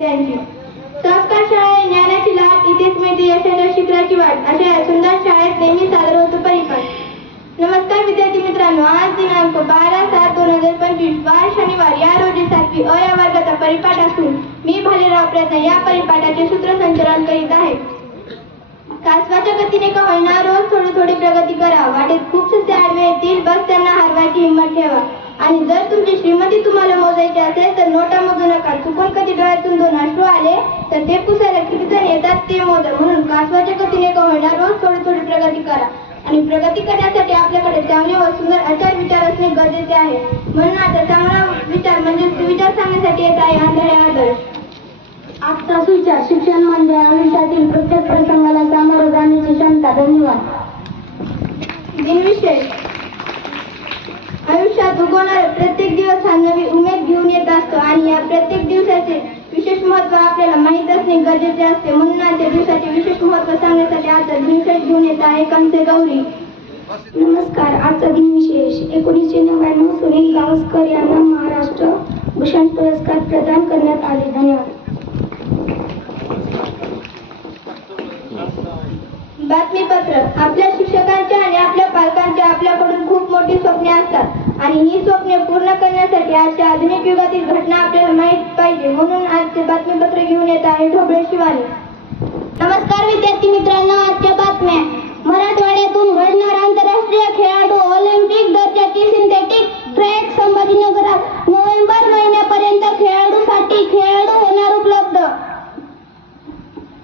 त्यांची संस्कार शाळा ज्ञानाची लाट इथेच मिळते यशाच्या शिखराची वाट अशा सुंदर शाळेत नेहमी सादर होतो परिपाठ। नमस्कार विद्यार्थी मित्रांनो, आज दिनांक 12/7/2025 वार शनिवार या रोजी 7वी अ या वर्गाचा परिपाठ असून मी भालेराव प्रयत्न या परिपाठाचे सूत्रसंचालन करीत आहे। कासवाच्या गतीने का होईना रोज थोडी प्रगती करा, वाटेत खूप ससे आडवे येतील बस त्यांना हरवायची हिंमत ठेवा। आणि जर तुमची श्रीमती तुम्हाला मोजायची असेल तर नोटा मोजू नका, चुकून कधी डोळ्यातून 2 अश्रू आले तर ते पुसायला किती जण येतात ते मोजा। म्हणून कासवाच्या गतीने का होईना रोज थोडी प्रगती करा आणि प्रगती करण्यासाठी आपल्याकडे चांगले व सुंदर आचार विचार असणे गरजेचे आहे। म्हणून आता चांगला विचार म्हणजे सुविचार सांगण्यासाठी येत आहे अंधारे आदर्श। आजचा सुविचार शिक्षण म्हणजे आयुष्यातील प्रत्येक प्रसंगाला सामोरं जाण्याची क्षमता। धन्यवाद। दिनविशेष आयुष्यात उगवणारा प्रत्येक दिवस हा नवी उमेद घेऊन येत असतो आणि या प्रत्येक दिवसाचे विशेष महत्त्व आपल्याला माहीत असणे गरजेचे असते। म्हणून आजच्या दिवसाचे विशेष महत्त्व सांगण्यासाठी आजचा दिनविशेष घेऊन येत आहे कंसे गौरी। नमस्कार। आजचा दिनविशेष 1999 सुनील गावस्कर यांना महाराष्ट्र भूषण पुरस्कार प्रदान करण्यात आले। धन्यवाद। बातमीपत्र आपल्या शिक्षकांच्या आणि आपल्या पालकांच्या आपल्याकडून खूप मोठी स्वप्ने असतात आणि ही स्वप्ने पूर्ण करण्यासाठी आजच्या आधुनिक युगातील घटना आपल्याला माहीत पाहिजे। म्हणून आजचे बातमीपत्र घेऊन येत आहे ढोबळे शिवानी। नमस्कार विद्यार्थी मित्रांनो, आजच्या बातम्या। मराठवाड्यातून घडणार आंतरराष्ट्रीय खेळाडू ऑलिम्पिक दर्जाची सिंथेटिक ट्रॅक संभाजीनगरात नोव्हेंबर महिन्यापर्यंत खेळाडू होणार उपलब्ध।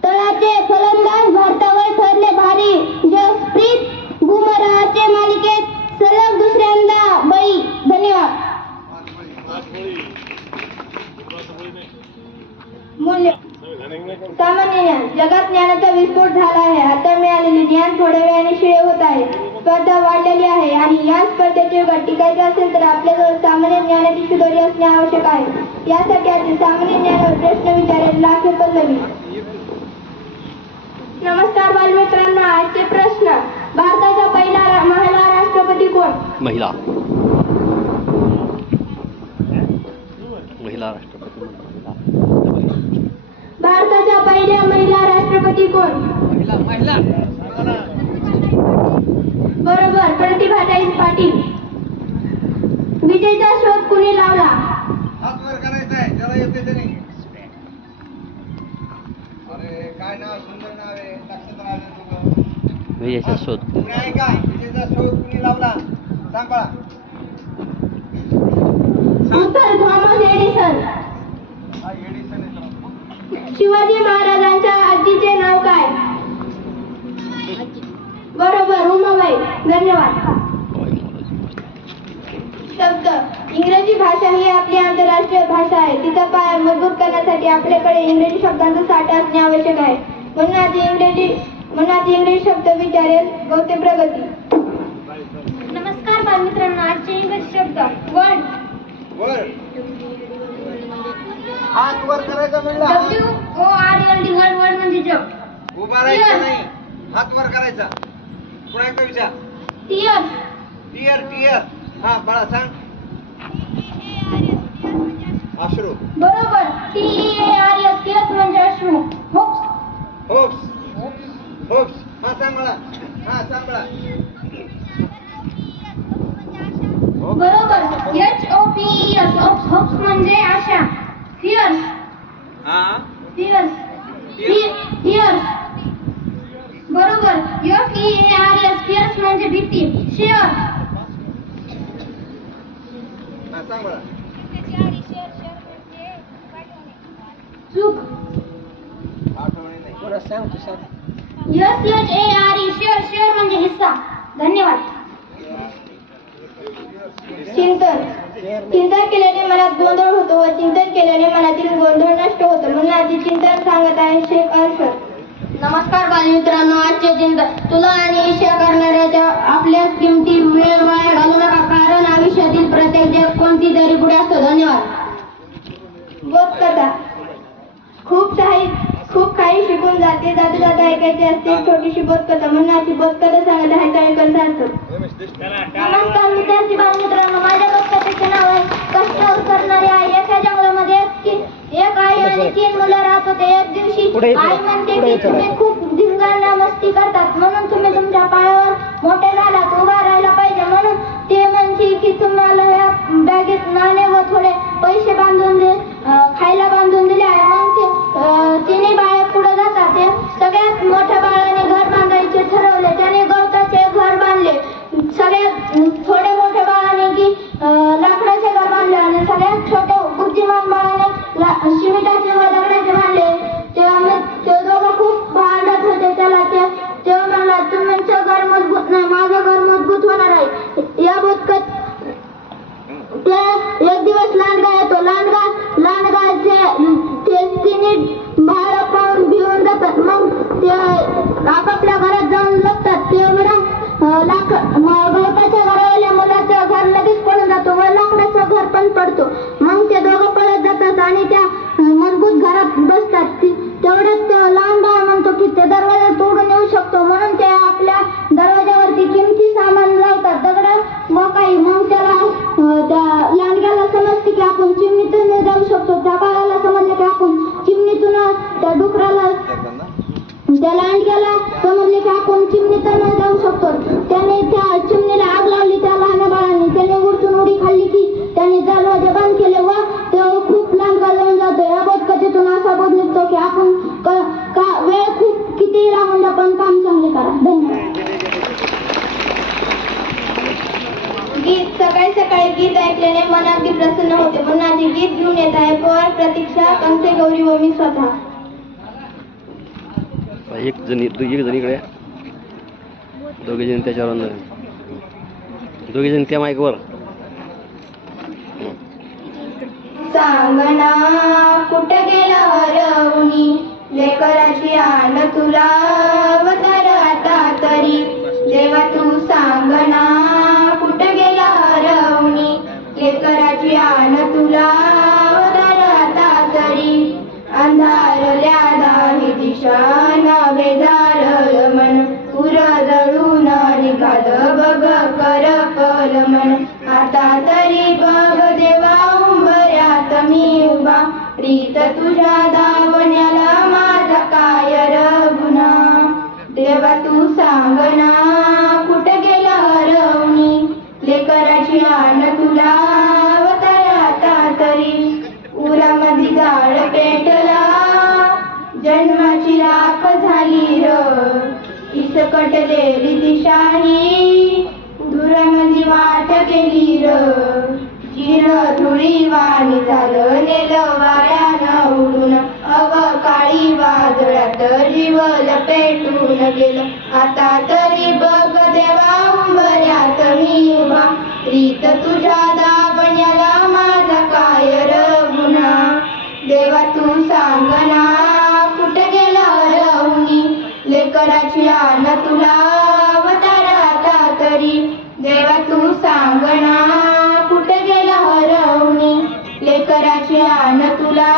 तळाचे फलंदाज भारतावर ठरले भारी, जसप्रीत बुमराहचे मालिकेत सलग दुसऱ्यांदा बळी। धन्यवाद। मूल्य सामान्य ज्ञान जगात ज्ञानाचा विस्फोट झाला आहे। आता मिळालेले ज्ञान थोड्या वेळाने शिळे होत आहे, स्पर्धा वाढलेली आहे आणि या स्पर्धेचे युगात टिकायचे असेल तर आपल्याजवळ सामान्य ज्ञानाची शुद्धरी असणे आवश्यक आहे। यासाठी आधी सामान्य ज्ञानावर प्रश्न विचारेल लाखे पल्लवी। नमस्कार बालमित्रांनो, आजचे प्रश्न। भारताचा पहिला महिला राष्ट्रपती कोण? महिला राष्ट्रपती। भारताच्या पहिल्या महिला राष्ट्रपती कोण? महिला बरोबर, प्रतिभाताई पाटील। विजेचा शोध कुणी लावला? हात वर करायचा आहे, ज्याला येते त्याने। अरे काय नाव, सुंदर नाव आहे, लक्षात राहिलं तुझं। विजेचा शोध कुणी आहे का? विजेचा शोध कुणी लावला सांग बाळा। उत्तर थॉमस एडिसन। हा एडिसन आहे। शिवाजी महाराजांच्या आजीचे नाव काय? बरोबर, उमाबाई। धन्यवाद। शब्द इंग्रजी भाषा ही आपली आंतरराष्ट्रीय भाषा आहे। तिचा पाया मजबूत करण्यासाठी आपल्याकडे इंग्रजी शब्दांचा साठा असणे आवश्यक आहे। म्हणून आधी इंग्रजी शब्द विचारेल गौते प्रगती। नमस्कार बालमित्रांनो, आजचे इंग्रजी शब्द वर्ड। वर हात वर करायचा म्हणला। WORLD वर्ड म्हणजे जग। उभा राहायचं नाही, हात वर करायचा। पुन्हा एकदा विचार। टीयर्स। टियर हा बाळा सांग। अश्रू। बरोबर, TEARS टीयर्स म्हणजे अश्रू। होप्स हा सांग बाळा। हा सांग बाळा। बरोबर, HOPES होप्स म्हणजे आशा। फिअर्स। हा फिअर्स बरोबर, FEARS फिअर्स म्हणजे भीती। शेअर। हा सांग बाळा। चूक। आठवणी नाही, थोडं सांग तू सांग। SHARE शेअर म्हणजे हिस्सा। धन्यवाद। चिंतन केल्याने मनात गोंधळ होतो व चिंतन केल्याने मनातील गोंधळ नष्ट होतो। म्हणून आधी चिंतन सांगत आहे शेख अर्शद। नमस्कार बालमित्रांनो, आजचे चिंतन। तुला आणि ईर्ष्या करणाऱ्याच्या आपल्या किमती वेळ वाया घालू नका, कारण आयुष्यातील प्रत्येक जग कोणती तरी पुढे असतो। धन्यवाद। बोधकथा खूप काही शिकून जाता ऐकायची असते छोटीशी बोधकथा। म्हणून आधी बोधकथा सांगत आहे तळेकर सार्थक। नमस्कार विद्यार्थी बालमित्रांनो, माझ्या बोधकथेचे नाव आहे कष्ट करणारी आई. एका जंगलामध्ये एक आई आणि 3 मुलं राहत होते. एक दिवशी आई म्हणते की तुम्ही खूप धिंगाणा मस्ती करतात म्हणून तुम्ही तुमच्या पायावर मोठे झालात, उभा राहायला पाहिजे. म्हणून ते म्हणते की तुम्हाला या बॅगेत नाणे व थोडे पैसे बांधून खायला बांधून दिले आहे. मग ते तिन्ही बाळे पुढे जातात. ते सगळ्यात मोठ्या बाळाने घर बांधायचे ठरवले. त्याने गवताचे घर बांधले. सगळ्यात थोड्या मोठ्या बाळाने की लाकडाचे घर बांधले आणि सगळ्यात छोट्या बुद्धिमान बाळाने शिमिटाचे व दगडाचे बांधले. तेव्हा ते दोघं खूप भांडत होते. त्याला तेव्हा म्हणला तुमचं घर मजबूत नाही, माझं घर मजबूत होणार आहे. या भूतकत ते एक दिवस लांडगा येतो. लांडगाचे ते तिन्ही बाळ पाहून भिवून जातात. मग ते आपापल्या घरात जाऊन लपतात. तेवढा गवताच्या घरावाल्या मुलाचं घर लगेच पडून जातो व लाकडाचं घर पण पडतो. मग ते दोघं पळत जातात आणि त्या मजबूत घरात बसतात. तेवढ्यात लहान बाळ म्हणतो की ते दरवाजा तोडून येऊ शकतो म्हणून ते आपल्या दरवाजावरती किमती सामान लावतात, दगड व काही. मग त्याला त्या लांडग्याला समजते की आपण चिमणीतून जाऊ शकतो. त्या बाळाला समजलं की आपण चिमणीतून त्या डुकराला त्या लांडग्याला समजले की आपण चिमणीतून जाऊ शकतो. त्याने त्या चिमणीला आग लावली. त्या लहान बाळाने त्याने उडतून उडी खाल्ली की त्याने दरवाजे बंद केले व तो खूप लांडगा लावून जातो. या बोधकथेतून असा बोध निघतो की आपण वेळ खूप कितीही लागून द्या पण काम चांगले करा. धन्यवाद. गीत. सकाळी सकाळी गीत ऐकल्याने मन अगदी प्रसन्न होते. मनाचे गीत घेऊन येत आहे पवार प्रतीक्षा, कंसे, गौरी व मी स्वतः. एक जण इकडे, दोघे जण त्याच्यावर, दोघे जण त्या माईकवर. सांगना कुठं गेला हरवणी, लेकराची आण तुला अवतार आता तरी. देवा तू सांगना कुठं गेला हरवणी, लेकराची आण तुला अवतार आता तरी. अंधारल्या दाही दिशा नवे झालं मन, पुर जळून निघाल बघ कर कल मन. आता तरी बघ देवा उंबऱ्यात मी उभा, रीत तुझ्या दावण्याला माझा काय र गुन्हा. देवा तू सांगना कुठं गेला हरवणी, लेकराची आण तुला अवतार आता तरी. उरामध्ये जाळ पेटला जन्माची राख झाली र, इसकटलेली दिशाही दुरामध्ये वाट गेली र. जीर्ण धुळी वाणी झालं नेलं वाऱ्यानं उडून, अव काळी वादळात जीव लपेटून गेलं. आता तरी बघ देवा उंबऱ्यात मी उभा, रीत तुझ्या दावण्याला माझा काय र गुन्हा. देवा तू सांगना कुठं गेला हरवणी, लेकराची आण तुला अवतार आता तरी. देवा तू सांगना कुठं गेला हरवणी, लेकराची आण तुला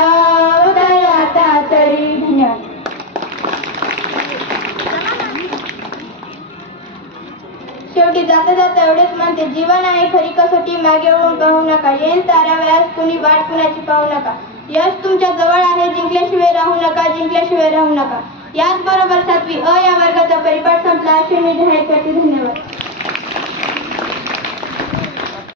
अवतार आता तरी. धन्यवाद. शेवटी जाता जाता एवढेच म्हणते, जीवन आहे खरी कसोटी, मागे वळून पाहू नका. येईल तारा वेळास कुणी वाट कुणाची पाहू नका. यश तुमच्या जवळ आहे, जिंकल्याशिवाय राहू नका, जिंकल्याशिवाय राहू नका. याच बरोबर 7वी अ या वर्गाचा परिपाठ संपला. अशी मी जाहीर करते. धन्यवाद.